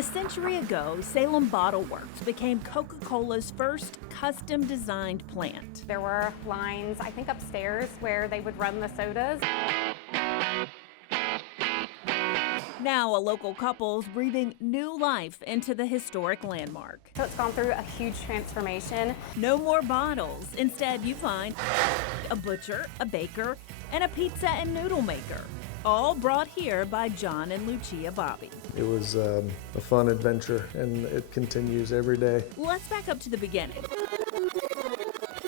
A century ago, Salem Bottle Works became Coca-Cola's first custom-designed plant. There were lines, I think upstairs, where they would run the sodas. Now, a local couple's breathing new life into the historic landmark. So it's gone through a huge transformation. No more bottles. Instead, you find a butcher, a baker, and a pizza and noodle maker. All brought here by John and Lucia Bobby. It was a fun adventure, and it continues every day. Let's back up to the beginning.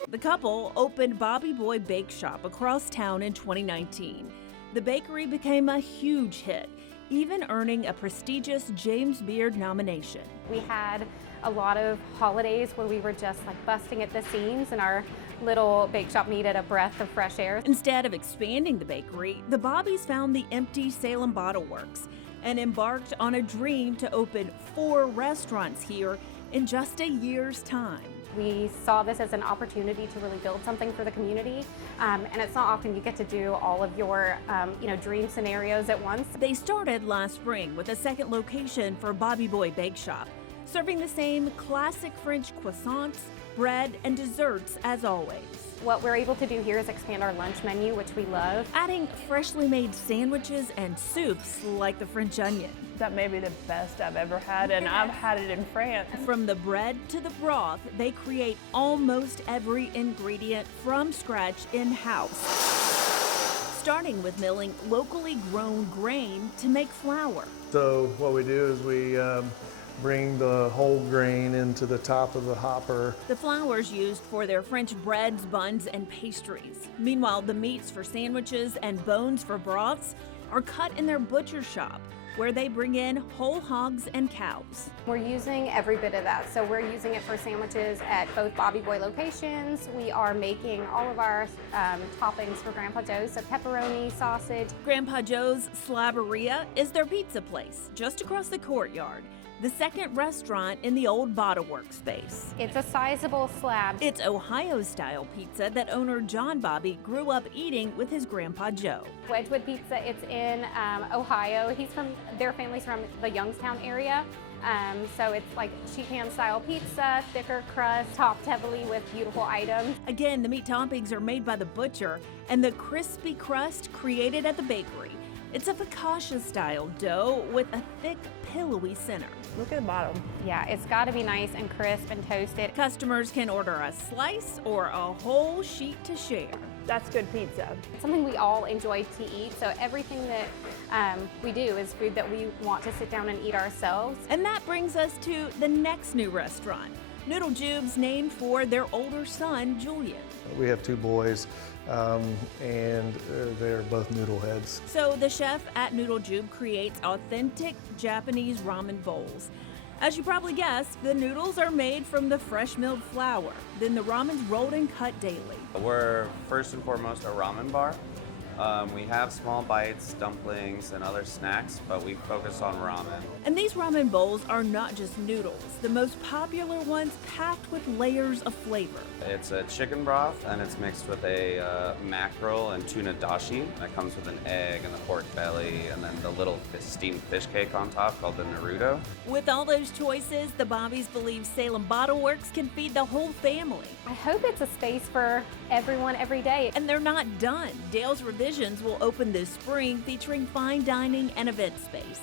The couple opened Bobby Boy Bake Shop across town in 2019. The bakery became a huge hit, even earning a prestigious James Beard nomination. We had a lot of holidays where we were just like busting at the seams, and our little bake shop needed a breath of fresh air. Instead of expanding the bakery, the Bobbies found the empty Salem Bottle Works and embarked on a dream to open 4 restaurants here in just a year's time. We saw this as an opportunity to really build something for the community, and it's not often you get to do all of your dream scenarios at once. They started last spring with a second location for Bobby Boy Bake Shop, serving the same classic French croissants, bread, and desserts as always. What we're able to do here is expand our lunch menu, which we love. Adding freshly made sandwiches and soups like the French onion. That may be the best I've ever had, and I've had it in France. From the bread to the broth, they create almost every ingredient from scratch in-house. Starting with milling locally grown grain to make flour. So what we do is we bring the whole grain into the top of the hopper. The flour's used for their French breads, buns, and pastries. Meanwhile, the meats for sandwiches and bones for broths are cut in their butcher shop, where they bring in whole hogs and cows. We're using every bit of that. So we're using it for sandwiches at both Bobby Boy locations. We are making all of our toppings for Grandpa Joe's, so pepperoni, sausage. Grandpa Joe's Slabberia is their pizza place just across the courtyard, the second restaurant in the old Bottle Works space. It's a sizable slab. It's Ohio-style pizza that owner John Bobby grew up eating with his Grandpa Joe. Wedgwood Pizza, it's in Ohio. Their family's from the Youngstown area. So it's like sheet pan style pizza, thicker crust, topped heavily with beautiful items. Again, the meat toppings are made by the butcher and the crispy crust created at the bakery. It's a focaccia-style dough with a thick, pillowy center. Look at the bottom. Yeah, it's got to be nice and crisp and toasted. Customers can order a slice or a whole sheet to share. That's good pizza. It's something we all enjoy to eat, so everything that we do is food that we want to sit down and eat ourselves. And that brings us to the next new restaurant, Noodle Jube's, named for their older son, Julian. We have 2 boys, and they're both noodle heads. So the chef at Noodle Jube creates authentic Japanese ramen bowls. As you probably guessed, the noodles are made from the fresh milled flour. Then the ramen's rolled and cut daily. We're first and foremost a ramen bar. We have small bites, dumplings, and other snacks, but we focus on ramen. And these ramen bowls are not just noodles. The most popular ones packed with layers of flavor. It's a chicken broth, and it's mixed with a mackerel and tuna dashi. That comes with an egg and the pork belly, and then the little steamed fish cake on top called the Naruto. With all those choices, the Bobbies believe Salem Bottle Works can feed the whole family. I hope it's a space for everyone every day. And they're not done. Dale's Revisions will open this spring, featuring fine dining and event space.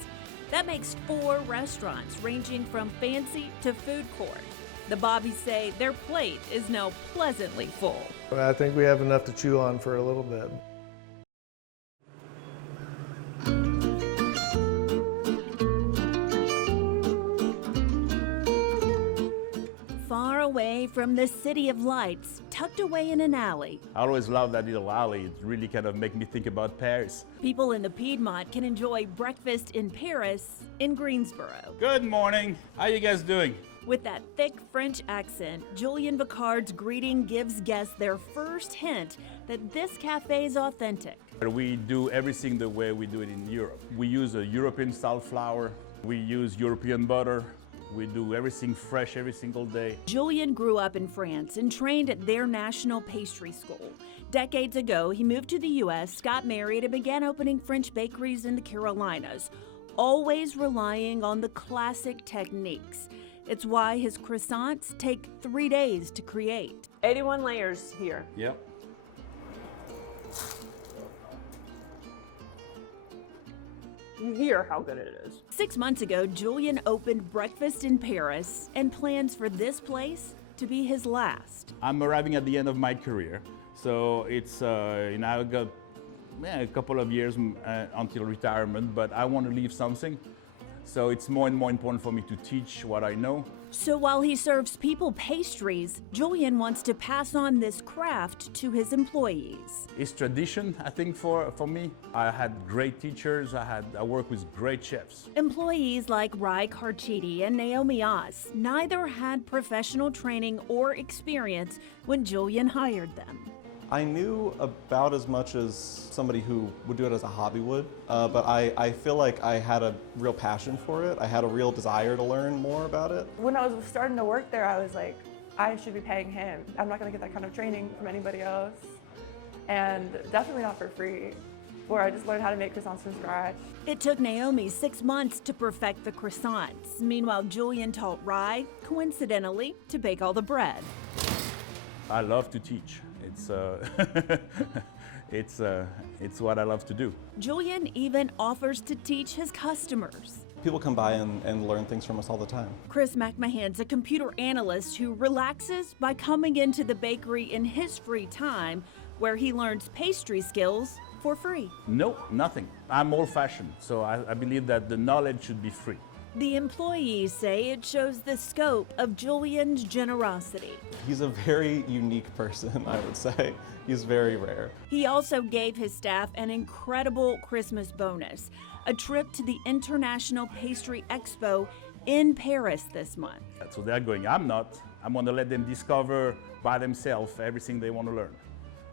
That makes 4 restaurants ranging from fancy to food court. The Bobbies say their plate is now pleasantly full. But I think we have enough to chew on for a little bit. Far away from the City of Lights, tucked away in an alley, I always love that little alley. It really kind of makes me think about Paris. people in the Piedmont can enjoy breakfast in Paris in Greensboro. Good morning. How you guys doing? With that thick French accent, Julian Vicard's greeting gives guests their first hint that this cafe is authentic. We do everything the way we do it in Europe. We use a European-style flour. We use European butter. We do everything fresh every single day. Julian grew up in France and trained at their national pastry school. Decades ago, he moved to the U.S., got married, and began opening French bakeries in the Carolinas. always relying on the classic techniques. It's why his croissants take 3 days to create. 81 layers here. Yep. You hear how good it is. 6 months ago, Julian opened Breakfast in Paris and plans for this place to be his last. I'm arriving at the end of my career, so it's I've got a couple of years until retirement, but I want to leave something. So it's more and more important for me to teach what I know. So while he serves people pastries, Julian wants to pass on this craft to his employees. It's tradition, I think, for me. I had great teachers, I work with great chefs. Employees like Rai Karchidi and Naomi Oz neither had professional training or experience when Julian hired them. I knew about as much as somebody who would do it as a hobby would, but I feel like I had a real passion for it. I had a real desire to learn more about it. When I was starting to work there, I was like, I should be paying him. I'm not gonna get that kind of training from anybody else. And definitely not for free, where I just learned how to make croissants from scratch. It took Naomi 6 months to perfect the croissants. Meanwhile, Julian taught Rai, coincidentally, to bake all the bread. I love to teach. It's what I love to do. Julian even offers to teach his customers. People come by and learn things from us all the time. Chris McMahon's a computer analyst who relaxes by coming into the bakery in his free time, where he learns pastry skills for free. Nope, nothing. I'm old-fashioned, so I believe that the knowledge should be free. The employees say it shows the scope of Julian's generosity. He's a very unique person, I would say. He's very rare. He also gave his staff an incredible Christmas bonus, a trip to the International Pastry Expo in Paris this month. So they're going, I'm not. I'm going to let them discover by themselves everything they want to learn.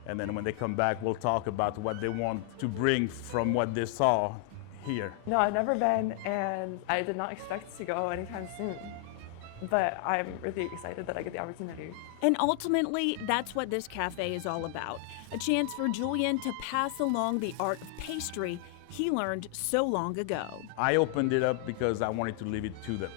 And then when they come back, we'll talk about what they want to bring from what they saw here. No, I've never been, and I did not expect to go anytime soon. But I'm really excited that I get the opportunity. And ultimately, that's what this cafe is all about. A chance for Julian to pass along the art of pastry he learned so long ago. I opened it up because I wanted to leave it to them.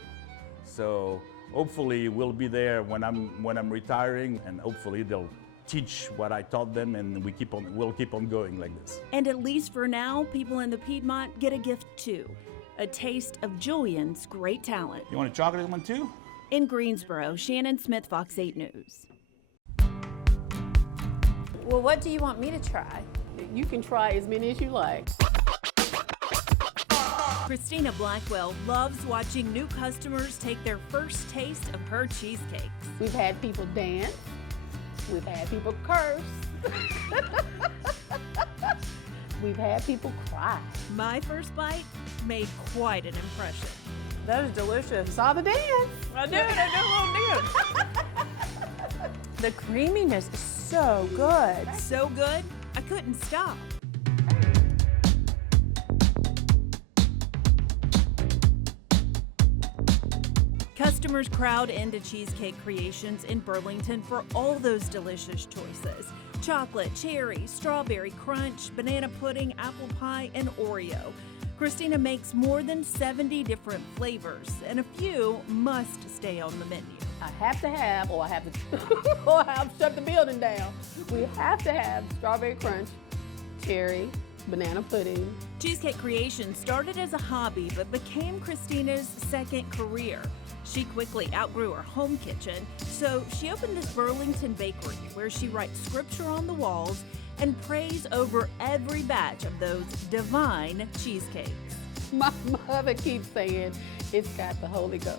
So hopefully we'll be there when I'm retiring, and hopefully they'll teach what I taught them, and we'll keep on going like this. And at least for now, people in the Piedmont get a gift too, a taste of Julian's great talent. You want a chocolate one too? In Greensboro, Shannon Smith, Fox 8 News. Well, what do you want me to try? You can try as many as you like. Christina Blackwell loves watching new customers take their first taste of her cheesecakes. We've had people dance. We've had people curse. We've had people cry. My first bite made quite an impression. That is delicious. Saw the dance. I did a little dance. The creaminess is so good. So good, I couldn't stop. Customers crowd into Cheesecake Creations in Burlington for all those delicious choices. Chocolate, cherry, strawberry crunch, banana pudding, apple pie, and Oreo. Christina makes more than 70 different flavors, and a few must stay on the menu. I have to have, or I have to, or I have to shut the building down. We have to have strawberry crunch, cherry, banana pudding. Cheesecake Creations started as a hobby, but became Christina's second career. She quickly outgrew her home kitchen, so she opened this Burlington bakery where she writes scripture on the walls and prays over every batch of those divine cheesecakes. My mother keeps saying, it's got the Holy Ghost.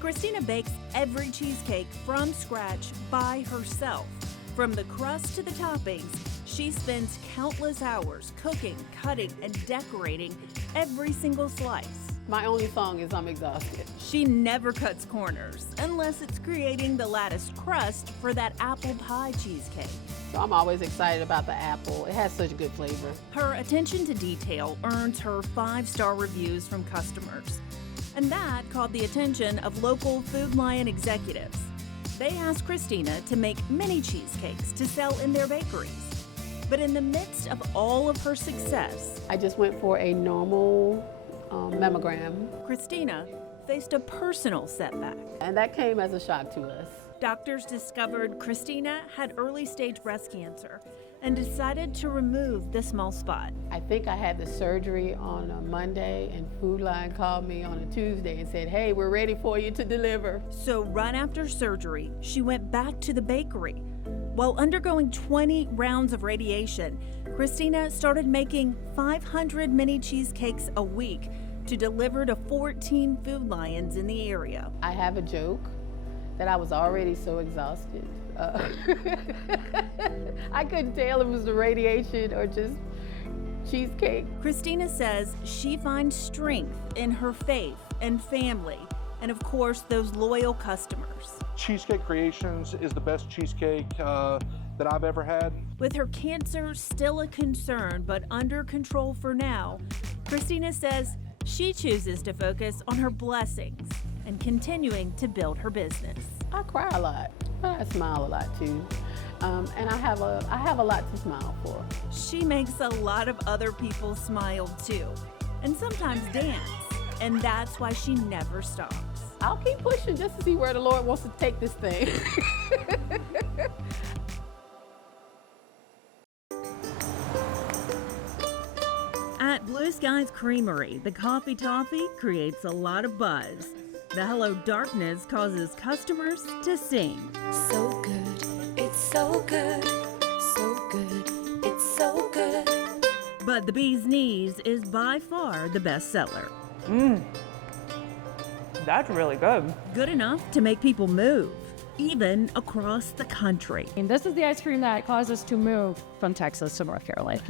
Christina bakes every cheesecake from scratch by herself. From the crust to the toppings, she spends countless hours cooking, cutting, and decorating every single slice. My only song is I'm exhausted. She never cuts corners unless it's creating the latticed crust for that apple pie cheesecake. So I'm always excited about the apple. It has such good flavor. Her attention to detail earns her 5-star reviews from customers. And that caught the attention of local Food Lion executives. They asked Christina to make mini cheesecakes to sell in their bakeries. But in the midst of all of her success, I just went for a normal mammogram, Christina faced a personal setback. and that came as a shock to us. Doctors discovered Christina had early-stage breast cancer and decided to remove the small spot. I think I had the surgery on a Monday, and Food Line called me on a Tuesday and said, hey, we're ready for you to deliver. So right after surgery, she went back to the bakery. While undergoing 20 rounds of radiation, Christina started making 500 mini cheesecakes a week to deliver to 14 Food Lions in the area. I have a joke that I was already so exhausted. I couldn't tell if it was the radiation or just cheesecake. Christina says she finds strength in her faith and family, and of course, those loyal customers. Cheesecake Creations is the best cheesecake that I've ever had. With her cancer still a concern, but under control for now, Christina says she chooses to focus on her blessings and continuing to build her business. I cry a lot, but I smile a lot too. And I have a lot to smile for. She makes a lot of other people smile too, and sometimes dance, and that's why she never stops. I'll keep pushing just to see where the Lord wants to take this thing. At Blue Sky's Creamery, the Coffee Toffee creates a lot of buzz. The Hello Darkness causes customers to sing. So good, it's so good, so good, it's so good. But the Bee's Knees is by far the best seller. That's really good. Good enough to make people move, even across the country. And this is the ice cream that caused us to move from Texas to North Carolina,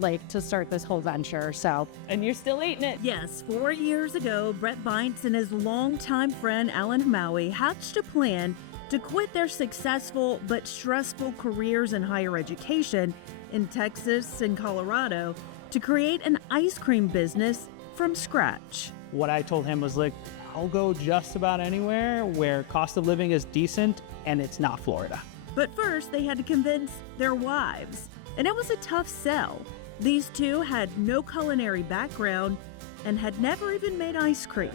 like to start this whole venture, so. And you're still eating it. Yes, 4 years ago, Brett Bites and his longtime friend Alan Maui hatched a plan to quit their successful but stressful careers in higher education in Texas and Colorado to create an ice cream business from scratch. What I told him was like, I'll go just about anywhere where cost of living is decent and it's not Florida. But first, they had to convince their wives, and it was a tough sell. These two had no culinary background and had never even made ice cream.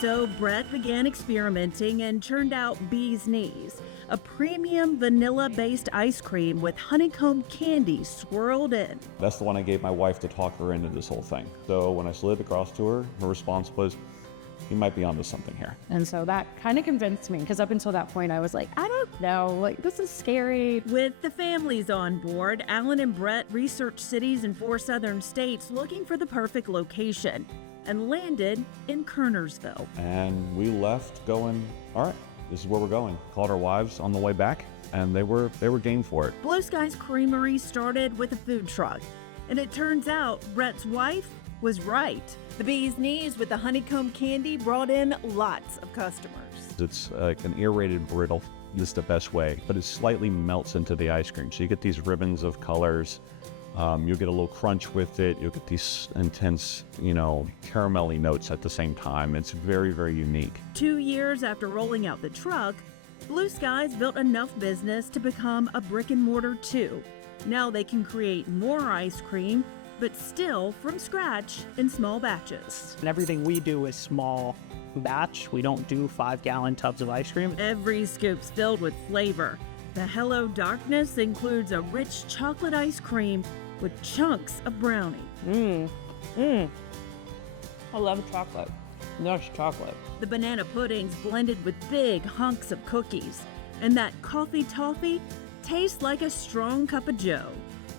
So Brett began experimenting and churned out Bee's Knees, a premium vanilla-based ice cream with honeycomb candy swirled in. That's the one I gave my wife to talk her into this whole thing. So when I slid across to her, her response was, you might be onto something here. And so that kind of convinced me, because up until that point I was like, I don't know, like this is scary. With the families on board, Alan and Brett researched cities in 4 southern states looking for the perfect location and landed in Kernersville. And we left going, all right, this is where we're going. Called our wives on the way back, and they were game for it. Blue Sky's Creamery started with a food truck, and it turns out Brett's wife was right. The Bee's Knees with the honeycomb candy brought in lots of customers. It's like an aerated brittle, just the best way, but it slightly melts into the ice cream. So you get these ribbons of colors. You'll get a little crunch with it. You'll get these intense, caramelly notes at the same time. It's very, very unique. 2 years after rolling out the truck, Blue Skies built enough business to become a brick and mortar too. Now they can create more ice cream, but still from scratch in small batches. And everything we do is small batch. We don't do 5-gallon tubs of ice cream. Every scoop's filled with flavor. The Hello Darkness includes a rich chocolate ice cream with chunks of brownie. I love chocolate. There's chocolate. The banana pudding's blended with big hunks of cookies. And that coffee toffee tastes like a strong cup of joe.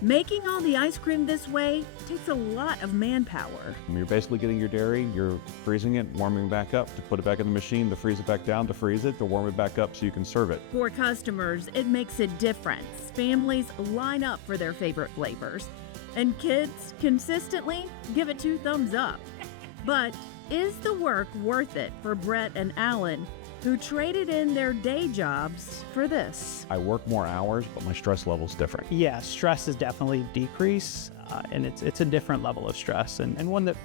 Making all the ice cream this way takes a lot of manpower. You're basically getting your dairy, you're freezing it, warming back up to put it back in the machine, to freeze it back down, to freeze it, to warm it back up so you can serve it. For customers, it makes a difference. Families line up for their favorite flavors, and kids consistently give it 2 thumbs up. But is the work worth it for Brett and Alan, who traded in their day jobs for this? I work more hours, but my stress level's different. Yeah, stress is definitely decreased, and it's a different level of stress and one that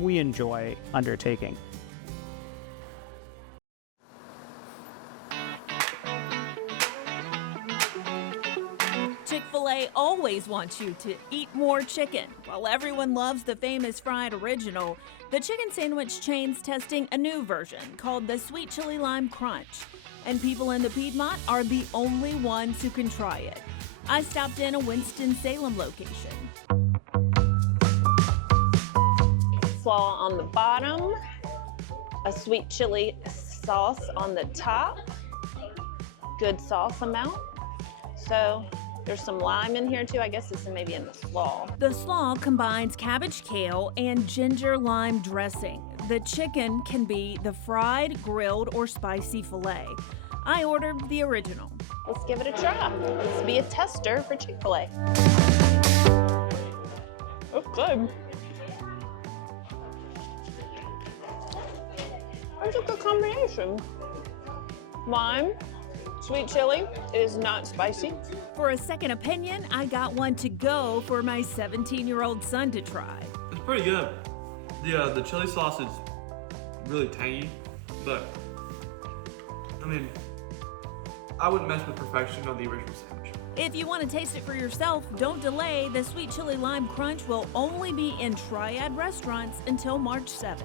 we enjoy undertaking. wants you to eat more chicken. While everyone loves the famous fried original, the chicken sandwich chain's testing a new version called the Sweet Chili Lime Crunch. And people in the Piedmont are the only ones who can try it. I stopped in a Winston-Salem location. Slaw on the bottom, a sweet chili sauce on the top, good sauce amount. So there's some lime in here too. I guess this is maybe in the slaw. The slaw combines cabbage kale and ginger lime dressing. The chicken can be the fried, grilled, or spicy filet. I ordered the original. Let's give it a try. Let's be a tester for Chick-fil-A. Oh, good. That's a good combination. Lime, sweet chili. It is not spicy. For a second opinion, I got one to go for my 17-year-old son to try. It's pretty good. The chili sauce is really tangy, but I mean, I wouldn't mess with perfection on the original sandwich. If you want to taste it for yourself, don't delay. The Sweet Chili Lime Crunch will only be in Triad restaurants until March 7th.